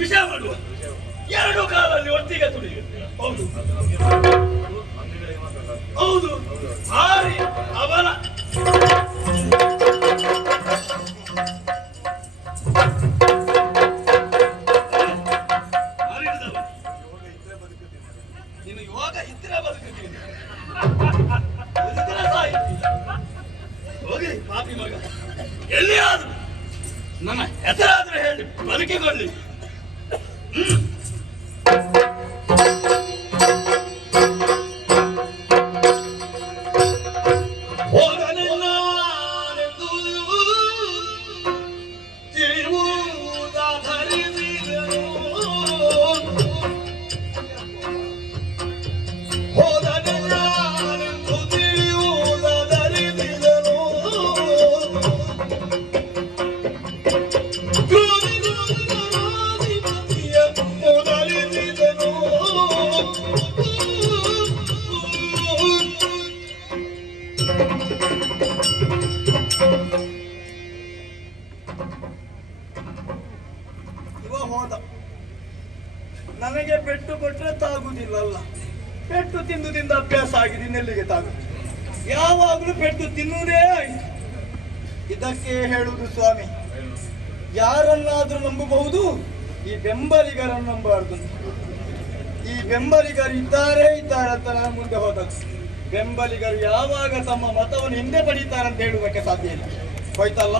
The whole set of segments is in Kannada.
ವಿಷಯ ಮಾಡುವ. ಎರಡು ಕಾಲಲ್ಲಿ ಒಟ್ಟಿಗೆ ತುಳಿಯುತ್ತೆ. ಹೌದು ಹೌದು, ಭಾರಿ ಅವನ ನೀನು ಯೋಗ ಇದ್ರೆ ಬದುಕುತ್ತೀನಿ, ಹೋಗಿ ಪಾಪಿ ಮಗ. ಎಲ್ಲಿಯಾದ್ರು ನನ್ನ ಹೆಸರಾದ್ರೆ ಹೇಳಿ ಬದುಕಿಕೊಳ್ಳಿ. ಹೋದ ನನಗೆ ಪೆಟ್ಟು ಕೊಟ್ರೆ ತಾಗುದಿಲ್ಲಲ್ಲ. ಪೆಟ್ಟು ತಿಂದು ತಿಂದು ಅಭ್ಯಾಸ ಆಗಿದೆ, ಇನ್ನೆಲ್ಲಿಗೆ ತಾಗುದು? ಯಾವಾಗಲೂ ಪೆಟ್ಟು ತಿನ್ನುವುದೇ ಆಯ್ತು. ಇದಕ್ಕೆ ಹೇಳುವುದು ಸ್ವಾಮಿ, ಯಾರನ್ನಾದ್ರೂ ನಂಬಬಹುದು, ಈ ಬೆಂಬಲಿಗರನ್ನು ನಂಬಬಾರ್ದು. ಈ ಬೆಂಬಲಿಗರು ಇದ್ದಾರೆ ಅಂತ ನಾನು ಮುಂದೆ ಹೋದದ್ದು. ಬೆಂಬಲಿಗರು ಯಾವಾಗ ತಮ್ಮ ಮತವನ್ನು ಹಿಂದೆ ಪಡೀತಾರಂತ ಹೇಳುವುದಕ್ಕೆ ಸಾಧ್ಯ ಇಲ್ಲ. ಹೋಯ್ತಲ್ಲ,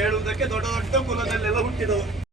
ಹೇಳುವುದಕ್ಕೆ ದೊಡ್ಡ ದೊಡ್ಡ ಕುಲದಲ್ಲೆಲ್ಲ ಹುಟ್ಟಿದವರು.